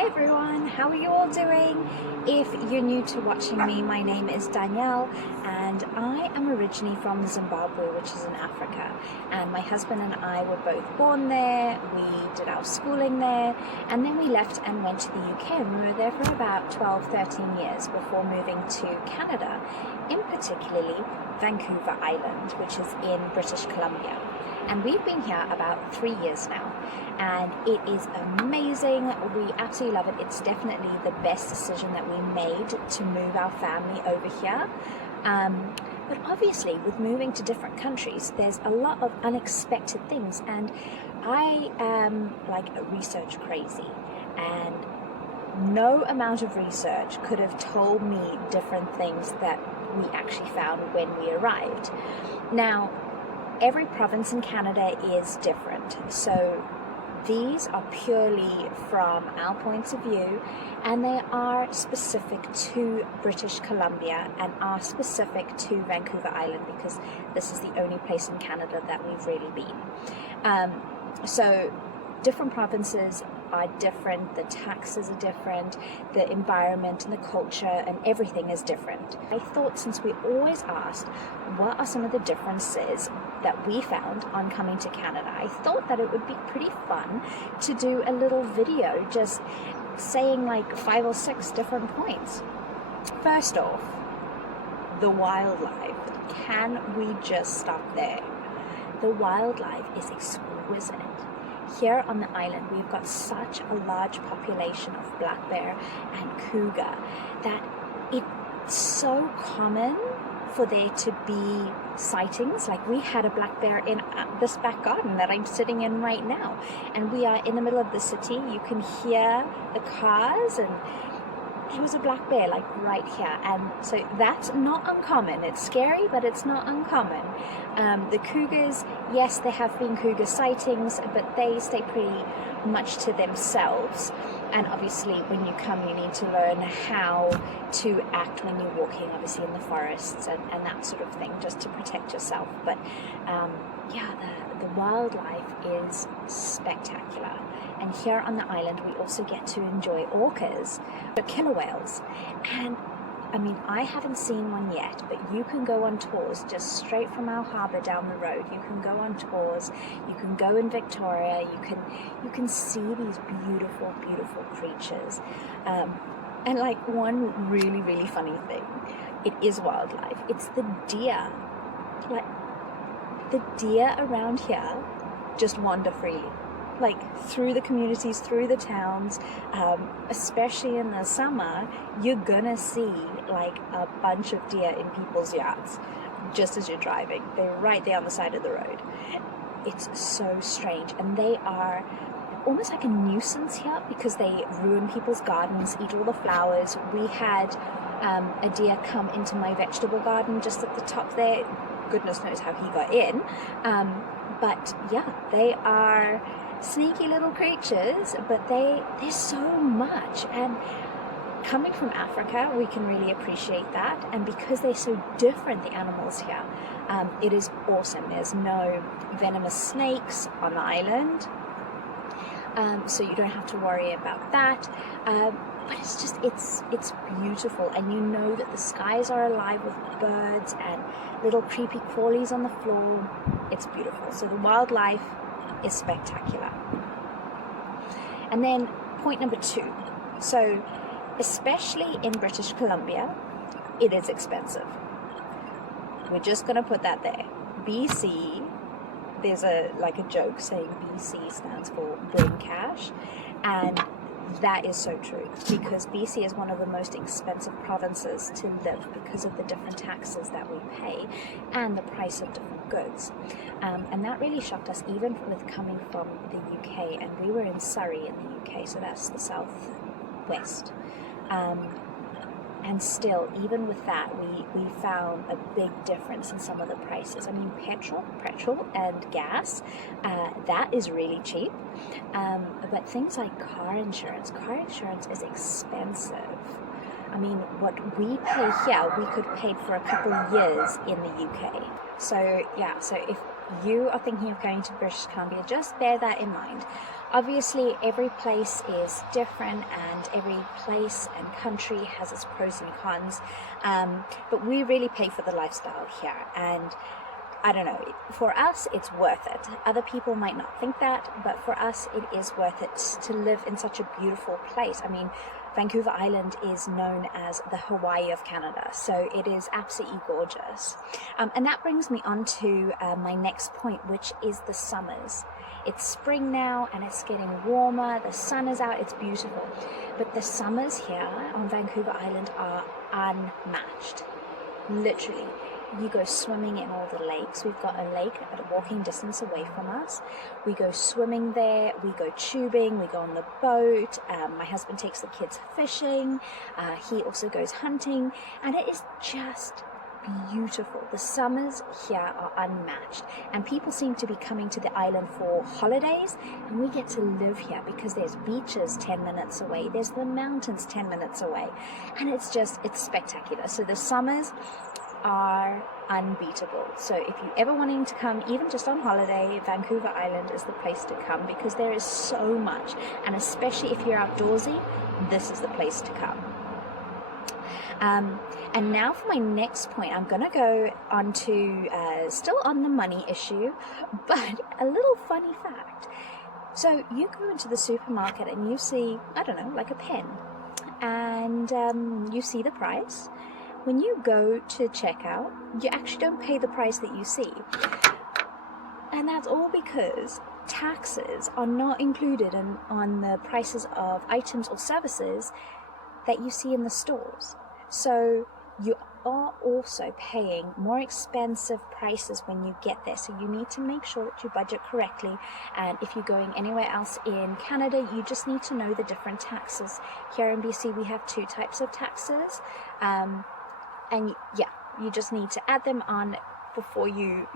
Hi everyone, how are you all doing? If you're new to watching me, my name is Danielle and I am originally from Zimbabwe, which is in Africa, and my husband and I were both born there. We did our schooling there and then we left and went to the UK, and we were there for about 12-13 years before moving to Canada, in particularly Vancouver Island, which is in British Columbia. And we've been here about 3 years now, and it is amazing. We absolutely love it. It's definitely the best decision that we made to move our family over here. But obviously with moving to different countries, there's a lot of unexpected things, and I am like a research crazy, and no amount of research could have told me different things that we actually found when we arrived. Now, every province in Canada is different, so these are purely from our points of view, and they are specific to British Columbia and are specific to Vancouver Island, because this is the only place in Canada that we've really been. So different provinces are different, the taxes are different, the environment and the culture and everything is different. I thought, since we always asked what are some of the differences that we found on coming to Canada, I thought that it would be pretty fun to do a little video just saying like 5 or 6 different points. First off, the wildlife. Can we just stop there? The wildlife is exquisite. Here on the island, we've got such a large population of black bear and cougar that it's so common for there to be sightings. Like, we had a black bear in this back garden that I'm sitting in right now, and we are in the middle of the city. You can hear the cars, and there was a black bear like right here, and so that's not uncommon. It's scary, but it's not uncommon. The cougars, yes, there have been cougar sightings, but they stay pretty much to themselves. And obviously when you come, you need to learn how to act when you're walking, obviously in the forests and that sort of thing, just to protect yourself. But yeah, the wildlife is spectacular. And here on the island, we also get to enjoy orcas, the killer whales. And I mean, I haven't seen one yet, but you can go on tours just straight from our harbour down the road. You can go on tours, you can go in Victoria, you can see these beautiful, beautiful creatures. And like, one really, really funny thing, it is wildlife. It's the deer. Like, the deer around here just wander freely, like through the communities, through the towns. Especially in the summer, you're gonna see like a bunch of deer in people's yards just as you're driving. They're right there on the side of the road. It's so strange, and they are almost like a nuisance here because they ruin people's gardens, eat all the flowers. We had a deer come into my vegetable garden just at the top there. Goodness knows how he got in. But yeah, they are sneaky little creatures, but there's so much. And coming from Africa, we can really appreciate that. And because they're so different, the animals here, it is awesome. There's no venomous snakes on the island, so you don't have to worry about that. But it's just, it's beautiful, and you know that the skies are alive with birds and little creepy crawlies on the floor. It's beautiful. So the wildlife is spectacular. And then point number 2. So especially in British Columbia, it is expensive. We're just going to put that there. BC, there's a joke saying BC stands for bring cash, and that is so true, because BC is one of the most expensive provinces to live because of the different taxes that we pay and the price of different goods. And that really shocked us, even with coming from the UK, and we were in Surrey in the UK, so that's the southwest. And still, even with that, we found a big difference in some of the prices. I mean, petrol and gas, that is really cheap. But things like car insurance is expensive. I mean, what we pay here, we could pay for a couple of years in the UK. So yeah, so you are thinking of going to British Columbia, just bear that in mind. Obviously, every place is different, and every place and country has its pros and cons, but we really pay for the lifestyle here, and I don't know, for us it's worth it. Other people might not think that, but for us it is worth it to live in such a beautiful place. I mean, Vancouver Island is known as the Hawaii of Canada, so it is absolutely gorgeous. And that brings me on to my next point, which is the summers. It's spring now and it's getting warmer, the sun is out, it's beautiful. But the summers here on Vancouver Island are unmatched, literally. You go swimming in all the lakes. We've got a lake at a walking distance away from us. We go swimming there, we go tubing, we go on the boat. My husband takes the kids fishing. He also goes hunting, and it is just beautiful. The summers here are unmatched, and people seem to be coming to the island for holidays, and we get to live here because there's beaches 10 minutes away, there's the mountains 10 minutes away, and it's spectacular. So the summers are unbeatable. So if you're ever wanting to come, even just on holiday, Vancouver Island is the place to come because there is so much, and especially if you're outdoorsy, this is the place to come. And now for my next point, I'm going to go on to, still on the money issue, but a little funny fact. So you go into the supermarket and you see, I don't know, like a pen, and you see the price. When you go to checkout, you actually don't pay the price that you see. And that's all because taxes are not included on the prices of items or services that you see in the stores. So you are also paying more expensive prices when you get there. So you need to make sure that you budget correctly. And if you're going anywhere else in Canada, you just need to know the different taxes. Here in BC, we have 2 types of taxes. And yeah, you just need to add them on before you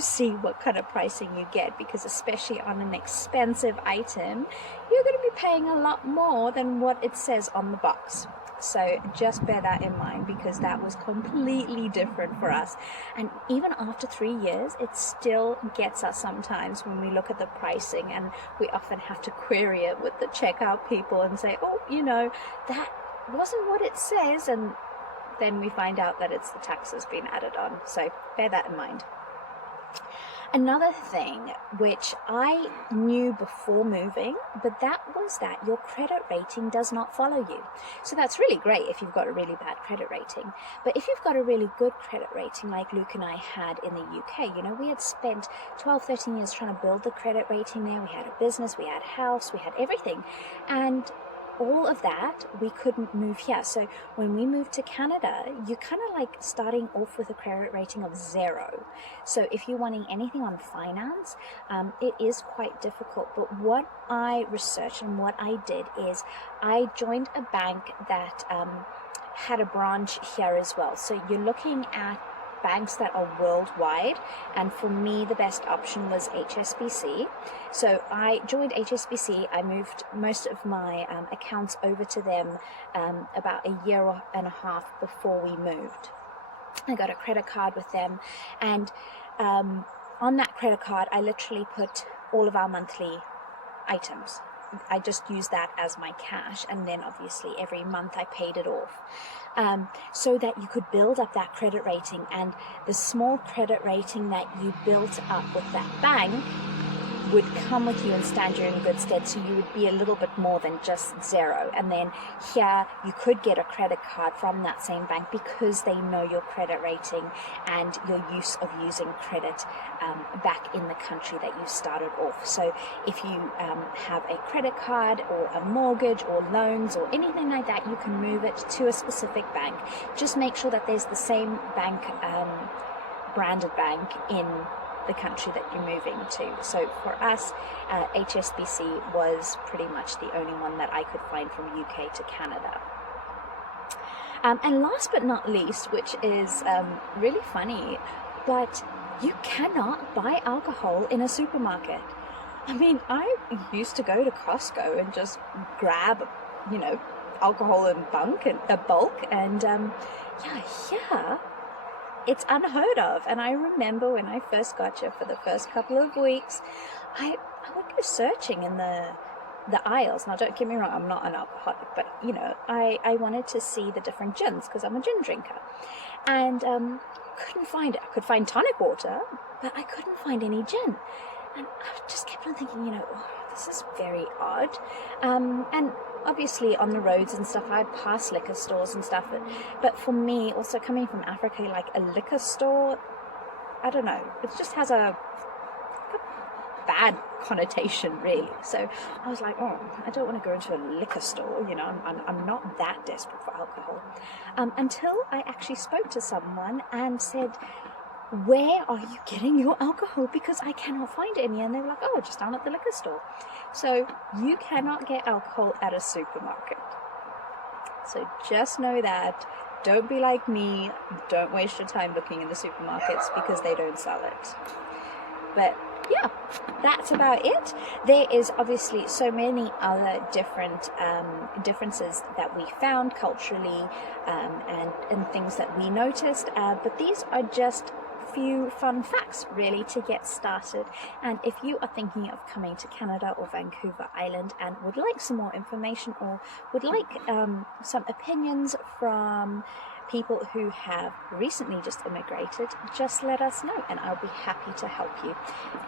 see what kind of pricing you get, because especially on an expensive item, you're going to be paying a lot more than what it says on the box. So just bear that in mind, because that was completely different for us. And even after 3 years, it still gets us sometimes when we look at the pricing, and we often have to query it with the checkout people and say, oh, that wasn't what it says, and then we find out that it's the taxes being added on. So bear that in mind. Another thing which I knew before moving, but that was that your credit rating does not follow you. So that's really great if you've got a really bad credit rating. But if you've got a really good credit rating like Luke and I had in the UK, we had spent 12, 13 years trying to build the credit rating there. We had a business, we had a house, we had everything. And all of that, we couldn't move here. So when we moved to Canada, you're kind of like starting off with a credit rating of 0. So if you're wanting anything on finance, it is quite difficult. But what I researched and what I did is I joined a bank that had a branch here as well. So you're looking at banks that are worldwide, and for me the best option was HSBC. So I joined HSBC. I moved most of my accounts over to them about a year and a half before we moved. I got a credit card with them, and on that credit card I literally put all of our monthly items. I just used that as my cash, and then obviously every month I paid it off, so that you could build up that credit rating, and the small credit rating that you built up with that bank would come with you and stand you in good stead, so you would be a little bit more than just 0. And then here you could get a credit card from that same bank because they know your credit rating and your use of using credit back in the country that you started off. So if you have a credit card or a mortgage or loans or anything like that, you can move it to a specific bank. Just make sure that there's the same bank, branded bank in the country that you're moving to. So for us, HSBC was pretty much the only one that I could find from UK to Canada. And last but not least, which is really funny, but you cannot buy alcohol in a supermarket. I mean, I used to go to Costco and just grab, alcohol in bulk, and it's unheard of. And I remember when I first got here for the first couple of weeks, I would go searching in the aisles. Now, don't get me wrong, I'm not an alcoholic, but I wanted to see the different gins because I'm a gin drinker, and couldn't find it. I could find tonic water, but I couldn't find any gin, and I just kept on thinking, this is very odd. And obviously on the roads and stuff, I'd pass liquor stores and stuff, but for me, also coming from Africa, like a liquor store, I don't know, it just has a bad connotation, really. So I was like, I don't want to go into a liquor store, I'm not that desperate for alcohol, until I actually spoke to someone and said, where are you getting your alcohol? Because I cannot find any. And they were like, just down at the liquor store. So you cannot get alcohol at a supermarket. So just know that. Don't be like me. Don't waste your time looking in the supermarkets because they don't sell it. But yeah, that's about it. There is obviously so many other different differences that we found culturally, and things that we noticed, but these are just few fun facts really to get started. And if you are thinking of coming to Canada or Vancouver Island and would like some more information, or would like some opinions from people who have recently just immigrated, just let us know and I'll be happy to help you.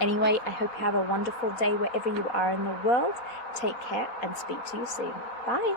Anyway, I hope you have a wonderful day wherever you are in the world. Take care and speak to you soon. Bye.